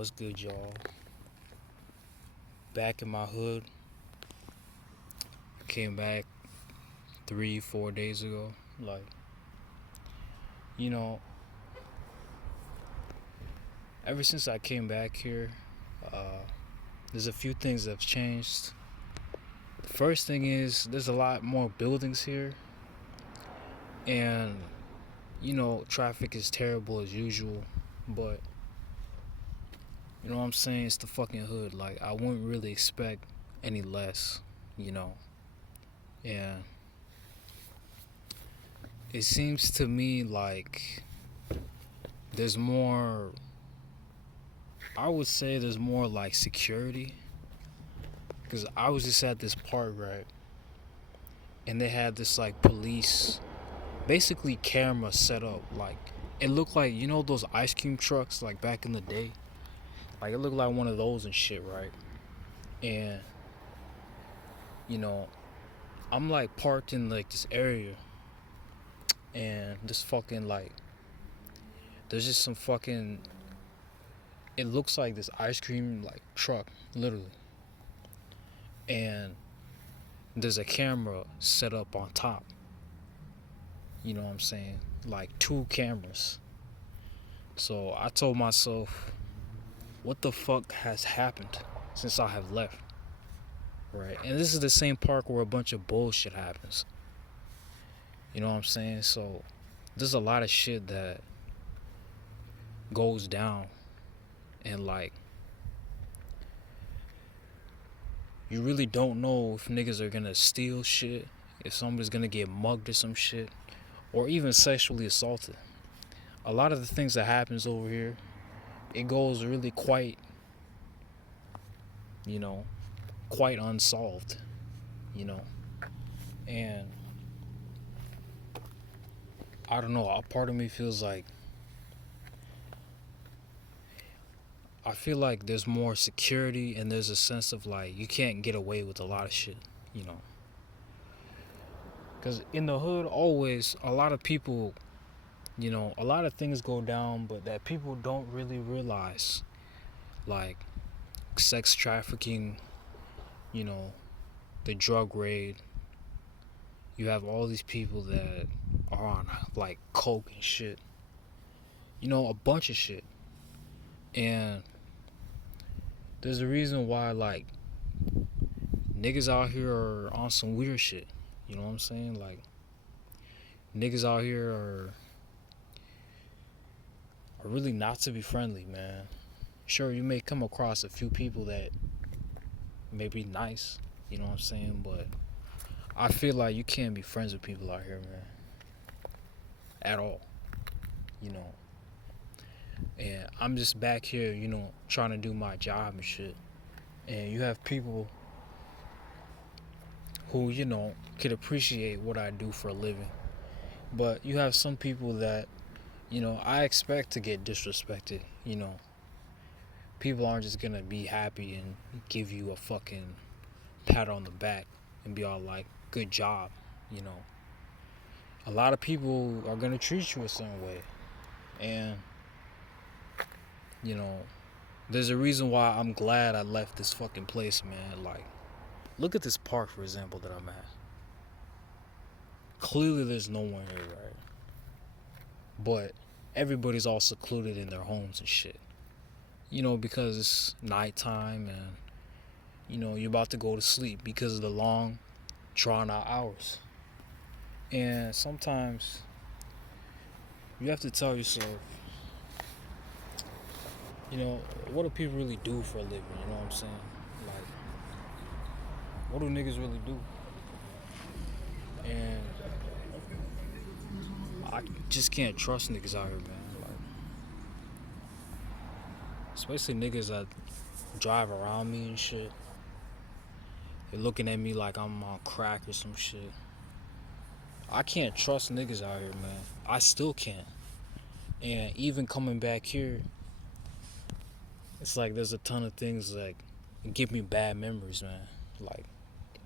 What's good, y'all? Back in my hood. Came back 3, 4 days ago. Like, you know, ever since I came back here, uh, there's a few things that have changed. The first thing is there's a lot more buildings here, and traffic is terrible as usual. But you know what I'm saying? It's the fucking hood. Like, I wouldn't really expect any less. You know, and it seems to me like there's more. I would say there's more like security, because I was just at this park, right, and they had this like police, basically camera set up. Like, it looked like, those ice cream trucks like back in the day. Like, it looked like one of those and shit, right? And you know, I'm like parked in like this area, and this fucking like there's just some fucking. It looks like this ice cream like truck, literally, and there's a camera set up on top. You know what I'm saying? Like, two cameras. So I told myself, what the fuck has happened since I have left? Right? And this is the same park where a bunch of bullshit happens. You know what I'm saying? So there's a lot of shit that goes down, and like, you really don't know if niggas are gonna steal shit, if somebody's gonna get mugged or some shit, or even sexually assaulted. A lot of the things that happens over here, it goes really you know, quite unsolved, you know. And I don't know, a part of me feels like, I feel like there's more security, and there's a sense of like you can't get away with a lot of shit, you know. Because in the hood, always a lot of people, a lot of things go down, but that people don't really realize, like sex trafficking, you know, the drug raid. You have all these people that are on like coke and shit, a bunch of shit. And there's a reason why, like, niggas out here are on some weird shit. You know what I'm saying? Like, niggas out here are really not to be friendly, man. Sure, you may come across a few people that may be nice, you know what I'm saying? But I feel like you can't be friends with people out here, man. At all, you know. And I'm just back here, trying to do my job and shit. And you have people who, could appreciate what I do for a living. But you have some people that, I expect to get disrespected, People aren't just gonna be happy and give you a fucking pat on the back and be all like, good job, you know. A lot of people are gonna treat you a certain way. And, you know, there's a reason why I'm glad I left this fucking place, man. Like, look at this park, for example, that I'm at. Clearly there's no one here, right? But everybody's all secluded in their homes and shit. Because it's nighttime, and, you're about to go to sleep because of the long, drawn out hours. And sometimes you have to tell yourself, what do people really do for a living? You know what I'm saying? Like, what do niggas really do? And I just can't trust niggas out here, man. Like, especially niggas that drive around me and shit. They're looking at me like I'm on crack or some shit. I can't trust niggas out here, man. I still can't. And even coming back here, it's like there's a ton of things like give me bad memories, man. Like,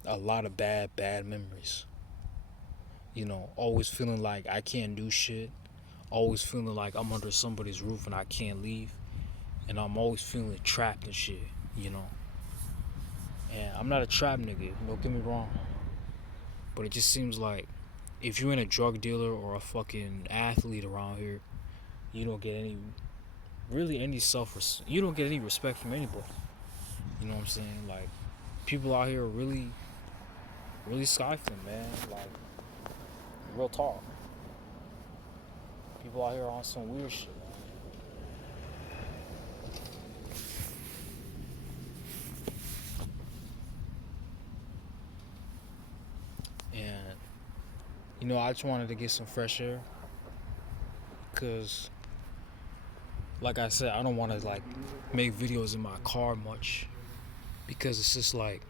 a lot of bad memories. Always feeling like I can't do shit. Always feeling like I'm under somebody's roof and I can't leave. and I'm always feeling trapped and shit, you know. And I'm not a trap nigga, don't get me wrong, but it just seems like if you're in a drug dealer or a fucking athlete around here, you don't get any really any you don't get any respect from anybody. You know what I'm saying? Like people out here are really stifling, man. Like real talk. People out here are on some weird shit, man. And you know, I just wanted to get some fresh air, cause like I said, I don't want to like make videos in my car much, because it's just like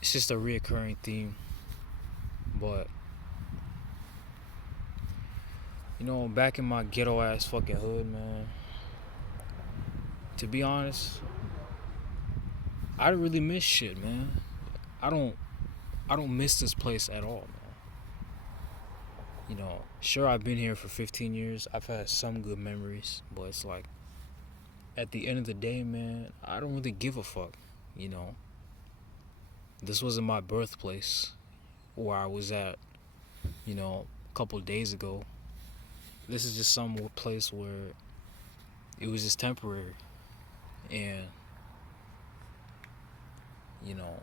it's just a reoccurring theme. But you know, back in my ghetto ass fucking hood, man. To be honest, I don't really miss shit, man. I don't I don't miss this place at all, man. You know, sure I've been here for 15 years. I've had some good memories, but it's like at the end of the day, man, I don't really give a fuck, you know. This wasn't my birthplace where I was at, you know, a couple of days ago. This is just some place where it was just temporary, and you know,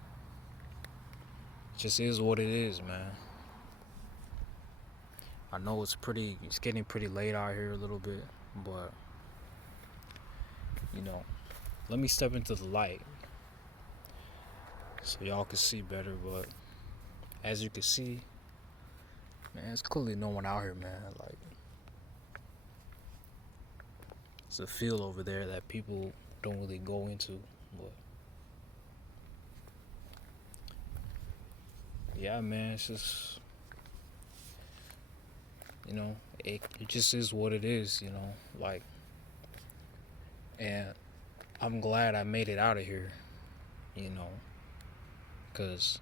just is what it is, man. I know it's getting pretty late out here a little bit, but you know, let me step into the light so y'all can see better. But as you can see, man, it's clearly no one out here, man. Like, it's a field over there that people don't really go into, but yeah, man, it's just, you know, it just is what it is, you know, like, and I'm glad I made it out of here, you know, because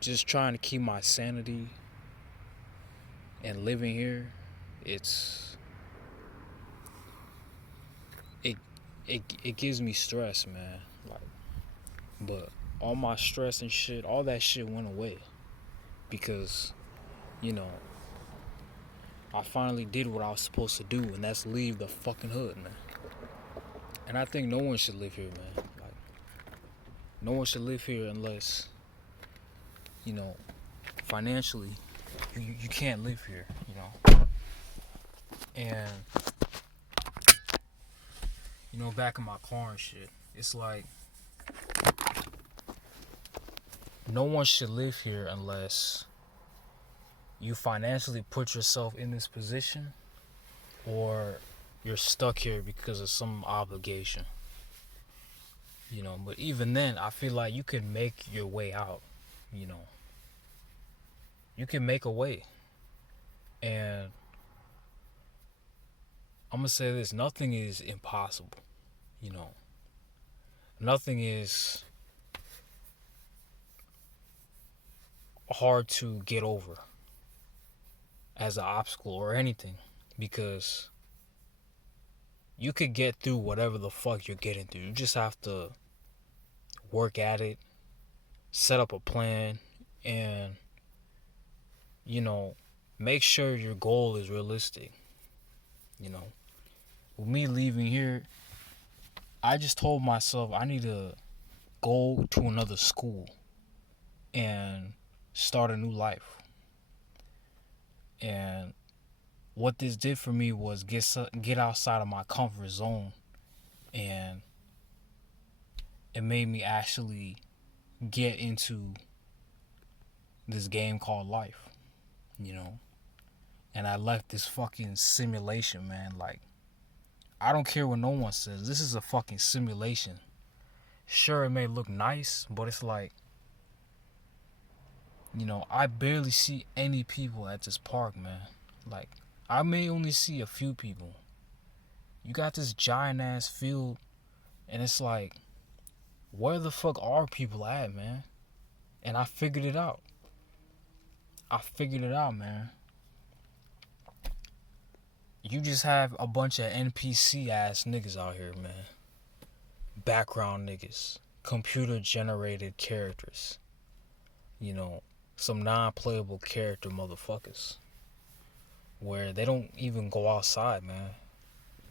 just trying to keep my sanity and living here, it's, it gives me stress, man, like, but all my stress and shit, all that shit went away because, you know, I finally did what I was supposed to do, and that's leave the fucking hood, man. And I think no one should live here, man. Like, no one should live here unless, you know, financially, you can't live here, you know. And, you know, back in my car and shit, it's like, no one should live here unless you financially put yourself in this position, or you're stuck here because of some obligation, you know. But even then, I feel like you can make your way out, you know. You can make a way. And I'm gonna say this, nothing is impossible, you know. Nothing is hard to get over as an obstacle or anything, because you could get through whatever the fuck you're getting through. You just have to work at it, set up a plan, and, you know, make sure your goal is realistic. You know, with me leaving here, I just told myself I need to go to another school and start a new life. And what this did for me was get outside of my comfort zone, and it made me actually get into this game called life, you know. And I left this fucking simulation, man. Like, I don't care what no one says. This is a fucking simulation. Sure, it may look nice, but it's like, you know, I barely see any people at this park, man. Like, I may only see a few people. You got this giant ass field, and it's like, where the fuck are people at, man? And I figured it out. I figured it out, man. you just have a bunch of NPC ass niggas out here, man. Background niggas, computer generated characters, you know, some non playable character motherfuckers where they don't even go outside, man.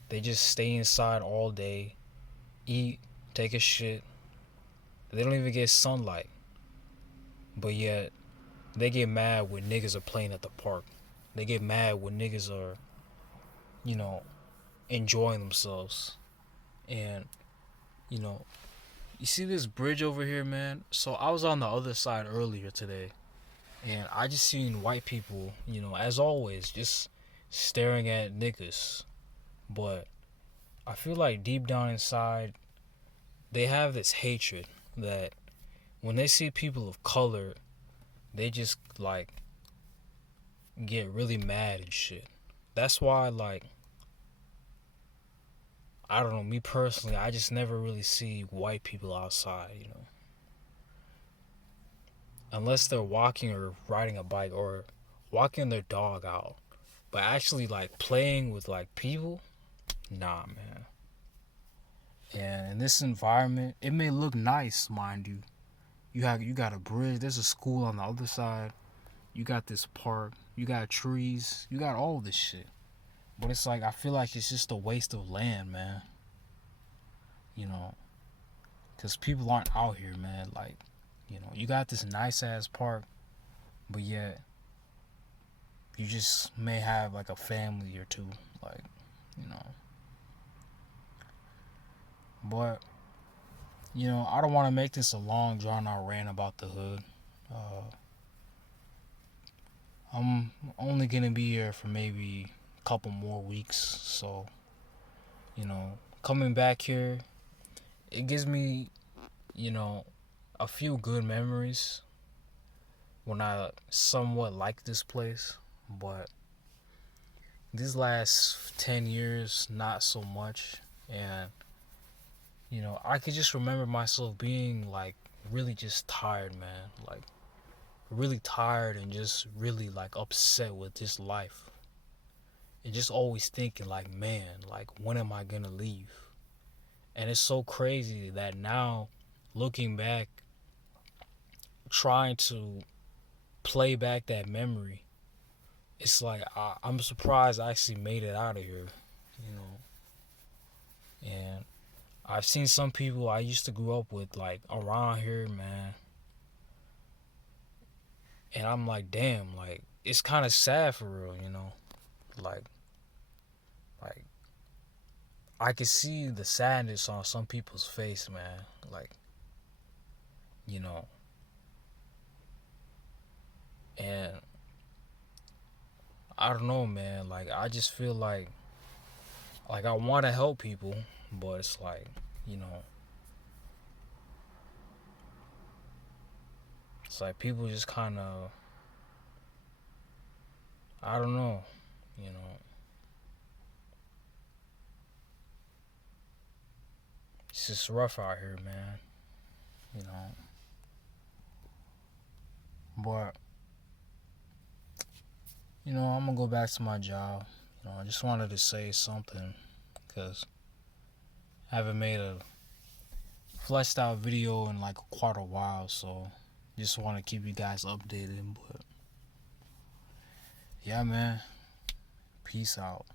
They just stay inside all day, eat, take a shit. They don't even get sunlight. But yet, they get mad when niggas are playing at the park. They get mad when niggas are, you know, enjoying themselves. And, you know, you see this bridge over here, man? So I was on the other side earlier today. And I just seen white people, you know, as always, just staring at niggas. But I feel like deep down inside, they have this hatred that when they see people of color, they just like get really mad and shit. That's why, like, I don't know, me personally, I just never really see white people outside, you know. Unless they're walking or riding a bike or walking their dog out. But actually, like, playing with, like, people, nah, man. And in this environment, it may look nice, mind you. You got a bridge, there's a school on the other side. You got this park, you got trees, you got all this shit. But it's like, I feel like it's just a waste of land, man. You know, because people aren't out here, man. Like, you know, you got this nice ass park, but yet you just may have like a family or two, like, you know. But, you know, I don't want to make this a long drawn out rant about the hood. I'm only gonna be here for maybe a couple more weeks, so, you know, coming back here, it gives me, you know, a few good memories when I somewhat like this place, but these last 10 years, not so much. And, you know, I could just remember myself being like really just tired, man. Like, really tired and just really like upset with this life. And just always thinking, like, man, like, when am I gonna leave? And it's so crazy that now, looking back, trying to play back that memory, it's like I'm surprised I actually made it out of here, you know. And I've seen some people I used to grow up with like around here, man. And I'm like, damn, like it's kind of sad for real, you know. Like, like I can see the sadness on some people's face, man. Like, you know, and I don't know, man. Like, I just feel like I want to help people, but it's like, you know, it's like people just kind of, I don't know, you know. It's just rough out here, man. You know. But, you know, I'm gonna go back to my job. You know, I just wanted to say something because I haven't made a fleshed out video in like quite a while, so just want to keep you guys updated. But yeah, man, peace out.